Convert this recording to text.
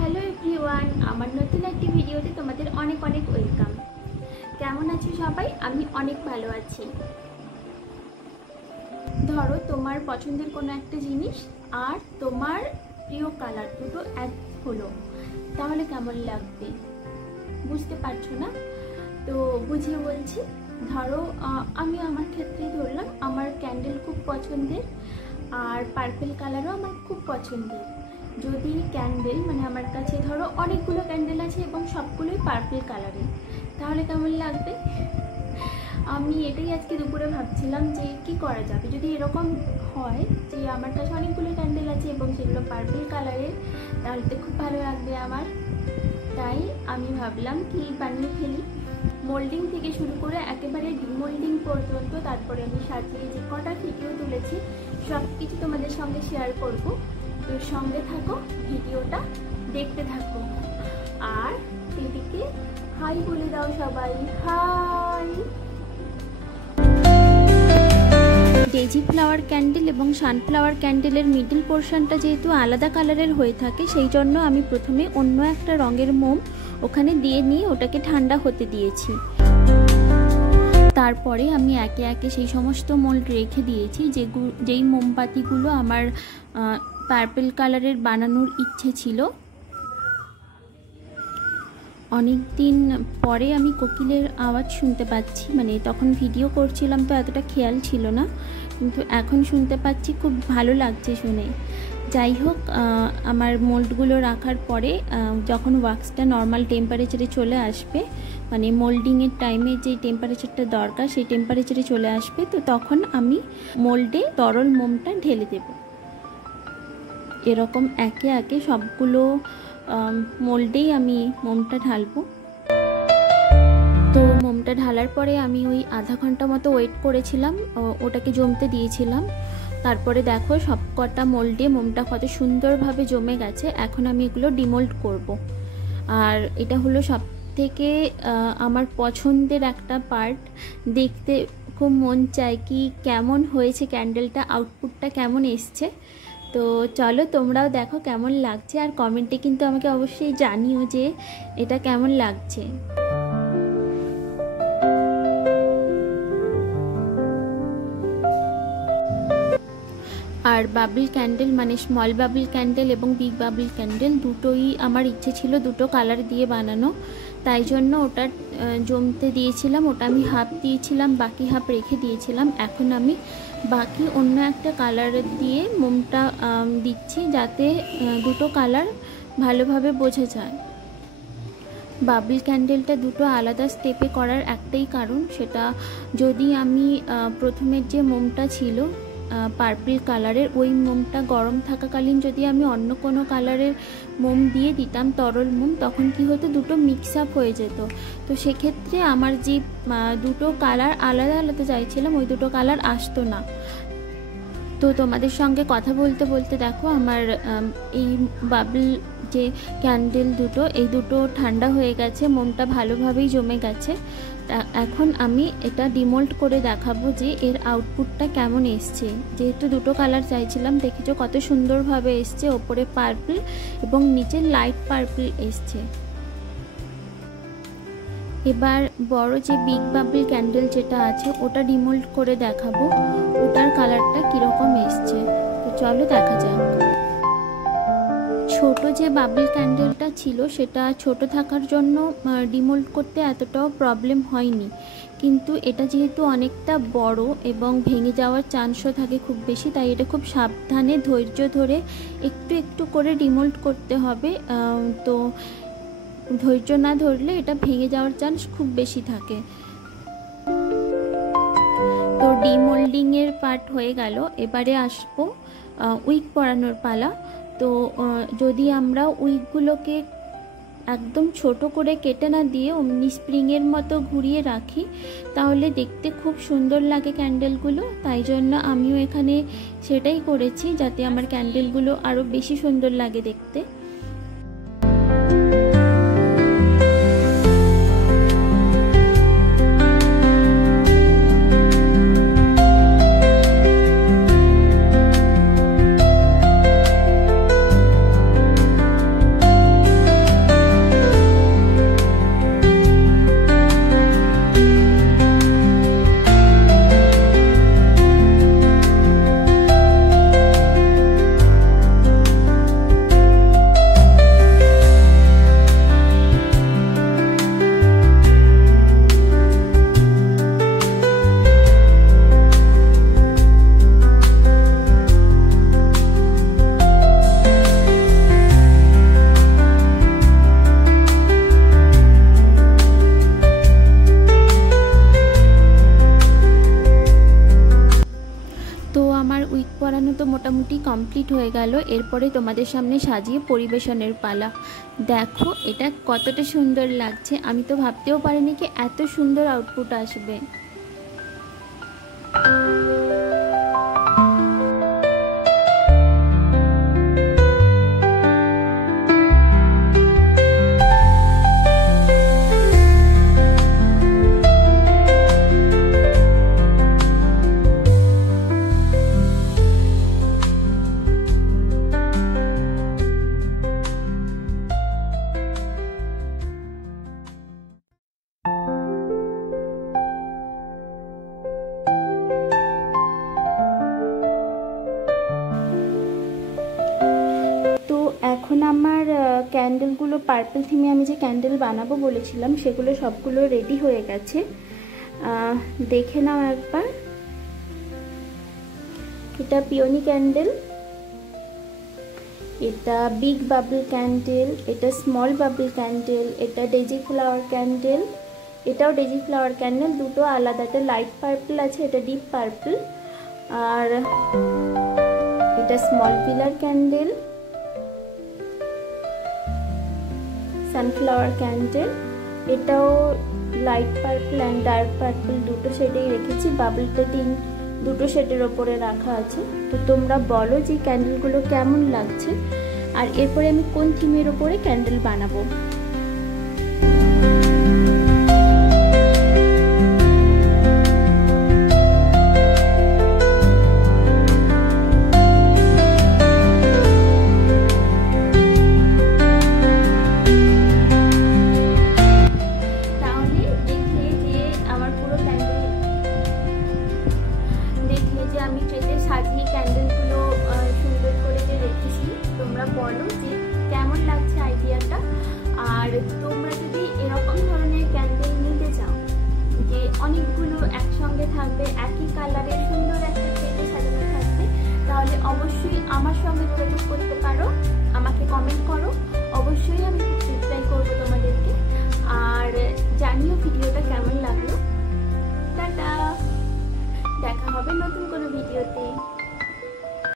Hello everyone, আমার নতুন একটি ভিডিওতে তোমাদের অনেক অনেক ওয়েলকাম। কেমন আছো সবাই? আমি অনেক ভালো আছি। ধরো তোমার পছন্দের কোনো একটা জিনিস আর তোমার প্রিয় কালার দুটো এক হলো, তাহলে কেমন লাগবে? বুঝতে পারছো না? তো বুঝিয়ে বলছি। ধরো আমি আমার ক্ষেত্রেই ধরলাম, আমার ক্যান্ডেল খুব পছন্দের আর পার্পল কালারও আমার খুব পছন্দের। যদি ক্যান্ডেল আমার কাছে ধরো অনেকগুলো ক্যান্ডেল আছে এবং সবগুলোই পার্পল কালারের, তাহলে কেমন লাগবে? আমি এটাই আজকে দুপুরে ভাবছিলাম যে কি করা যাবে যদি এরকম হয় যে আমার কাছে অনেকগুলো ক্যান্ডেল আছে এবং সেগুলো পার্পল কালারের, তাহলে তো খুব ভালো লাগবে আমার। তাই আমি ভাবলাম কি বানিয়ে ফেলি। মোল্ডিং থেকে শুরু করে একেবারে ডিমোল্ডিং পর্যন্ত, তারপরে আমি সাজিয়ে যে কটা ভিডিও তুলেছি সব কিছু তোমাদের সঙ্গে শেয়ার করব। তো সঙ্গে থাকো, ভিডিওটা দেখতে থাকো। আর এদিকে হাই বলে দাও সবাই, হাই। ডেজি ফ্লাওয়ার ক্যান্ডেল এবং সানফ্লাওয়ার ক্যান্ডেলের মিডল পোর্শনটা যেহেতু আলাদা কালারের হয়ে থাকে, সেই জন্য আমি প্রথমে অন্য একটা রঙের মোম ওখানে দিয়ে নিয়ে ওটাকে ঠান্ডা হতে দিয়েছি। তারপরে আমি একে একে সেই সমস্ত মোল্ড রেখে দিয়েছি যেই মোমবাতিগুলো আমার পার্পল কালারের বানানোর ইচ্ছে ছিল। অনেক দিন পরে আমি কোকিলের আওয়াজ শুনতে পাচ্ছি, তখন ভিডিও করছিলাম তো এতটা খেয়াল ছিল না, কিন্তু এখন শুনতে পাচ্ছি, খুব ভালো লাগছে শুনে। যাই হোক, আমার মোল্ডগুলো রাখার পরে যখন ওয়াক্সটা নর্মাল টেম্পারেচারে চলে আসবে, মোল্ডিংয়ের টাইমে যে টেম্পারেচারটা দরকার সেই টেম্পারেচারে চলে আসবে, তো তখন আমি মোল্ডে তরল মোমটা ঢেলে দেব। এরকম একে একে সবগুলো মোল্ডেই আমি মোমটা ঢালবো। তো মোমটা ঢালার পরে আমি ওই আধা ঘন্টা মতো ওয়েট করেছিলাম, ওটাকে জমতে দিয়েছিলাম। তারপরে দেখো সব কটা মোল্ডে মোমটা কত সুন্দরভাবে জমে গেছে। এখন আমি এগুলো ডিমোল্ড করব। আর এটা হলো সব থেকে আমার পছন্দের একটা পার্ট। দেখতে খুব মন চায় কি কেমন হয়েছে ক্যান্ডেলটা, আউটপুটটা কেমন এসছে। তো চলো তোমরাও দেখো কেমন লাগছে, আর কমেন্টে কিন্তু আমাকে অবশ্যই জানিও যে এটা কেমন লাগছে। আর bubble candle small bubble candle এবং বিগ বাবল ক্যান্ডেল দুটোই আমার ইচ্ছে ছিল দুটো কালার দিয়ে বানানো, তাই জন্য ওটা জমতে দিয়েছিলাম। ওটা আমি হাফ দিয়েছিলাম, বাকি হাফ রেখে দিয়েছিলাম। এখন আমি বাকি অন্য একটা কালার দিয়ে মোমটা দিচ্ছি, যাতে দুটো কালার ভালোভাবে বোঝা যায়। বাবল ক্যান্ডেলটা দুটো আলাদা স্টেপে করার একটাই কারণ, সেটা যদি আমি প্রথমের যে মোমটা ছিল পার্পল কালারের, ওই মোমটা গরম থাকাকালীন যদি আমি অন্য কোনো কালারের মোম দিয়ে দিতাম, তরল মোম, তখন কি হতো দুটো মিক্স আপ হয়ে যেত। তো সেক্ষেত্রে আমার যে দুটো কালার আলাদা আলাদা চাইছিলাম ওই দুটো কালার আসতো না। তো তোমাদের সঙ্গে কথা বলতে বলতে দেখো আমার এই বাবল যে ক্যান্ডেল দুটো, এই দুটো ঠান্ডা হয়ে গেছে, মোমটা ভালোভাবেই জমে গেছে। এখন আমি এটা ডিমোল্ড করে দেখাবো যে এর আউটপুটটা কেমন এসছে। যেহেতু দুটো কালার চাইছিলাম, দেখেছো কত সুন্দরভাবে এসছে, ওপরে পার্পল এবং নিচে লাইট পার্পল এসছে। এবার বড় যে বিগ বাবল ক্যান্ডেল যেটা আছে ওটা ডিমোল্ড করে দেখাবো, ওটার কালারটা কীরকম এসছে। তো চলো দেখা যাক। ছোট যে বাবল ক্যান্ডেলটা ছিল সেটা ছোট থাকার জন্য ডিমোল্ড করতে এতটাও প্রবলেম হয়নি, কিন্তু এটা যেহেতু অনেকটা বড় এবং ভেঙে যাওয়ার চান্সও থাকে খুব বেশি, তাই এটা খুব সাবধানে ধৈর্য ধরে একটু একটু করে ডিমোল্ড করতে হবে। তো ধৈর্য না ধরলে এটা ভেঙে যাওয়ার চান্স খুব বেশি থাকে। তো ডিমোল্ডিংয়ের পার্ট হয়ে গেল, এবারে আসবো উইক পরানোর পালা। তো যদি আমরা উইকগুলোকে একদম ছোট করে কেটে না দিয়ে অমনি স্প্রিংয়ের মতো ঘুরিয়ে রাখি, তাহলে দেখতে খুব সুন্দর লাগে ক্যান্ডেলগুলো। তাই জন্য আমিও এখানে সেটাই করেছি, যাতে আমার ক্যান্ডেলগুলো আরও বেশি সুন্দর লাগে দেখতে। কমপ্লিট হয়ে গেল। এরপরে তোমাদের সামনে সাজিয়ে পরিবেশনের পালা। দেখো এটা কতটা সুন্দর লাগছে, আমি তো ভাবতেও পারিনি কি এত সুন্দর আউটপুট আসবে। এখন আমার ক্যান্ডেলগুলো পার্পল থিমে আমি যে ক্যান্ডেল বানাবো বলেছিলাম সেগুলো সবগুলো রেডি হয়ে গেছে, দেখে নাও একবার। এটা পিওনি ক্যান্ডেল, এটা বিগ বাবল ক্যান্ডেল, এটা স্মল বাবল ক্যান্ডেল, এটা ডেজি ফ্লাওয়ার ক্যান্ডেল, এটাও ডেজি ফ্লাওয়ার ক্যান্ডেল, দুটো আলাদা। এটা লাইট পার্পল আছে, এটা ডিপ পার্পল। আর এটা small pillar candle, sunflower candle, এটাও light purple and dark purple দুটো শেডেই রেখেছি। বাবলটা দুটো শেডের ওপরে রাখা আছে। তো তোমরা বলো যে ক্যান্ডেলগুলো কেমন লাগছে, আর এরপরে আমি কোন থিমের ওপরে ক্যান্ডেল বানাবো। আমি ট্রেতে সাজিয়ে ক্যান্ডেলগুলো সুন্দর করে রেখেছি। তোমরা বলো যে কেমন লাগছে আইডিয়াটা। আর তোমরা যদি এরকম ধরনের ক্যান্ডেল নিতে চাও যে অনেকগুলো একসঙ্গে থাকবে, একই কালারের সুন্দর একটা ট্রেতে সাজানো থাকবে, তাহলে অবশ্যই আমার সঙ্গে যোগাযোগ করতে পারো, আমাকে কমেন্ট করো। অবশ্যই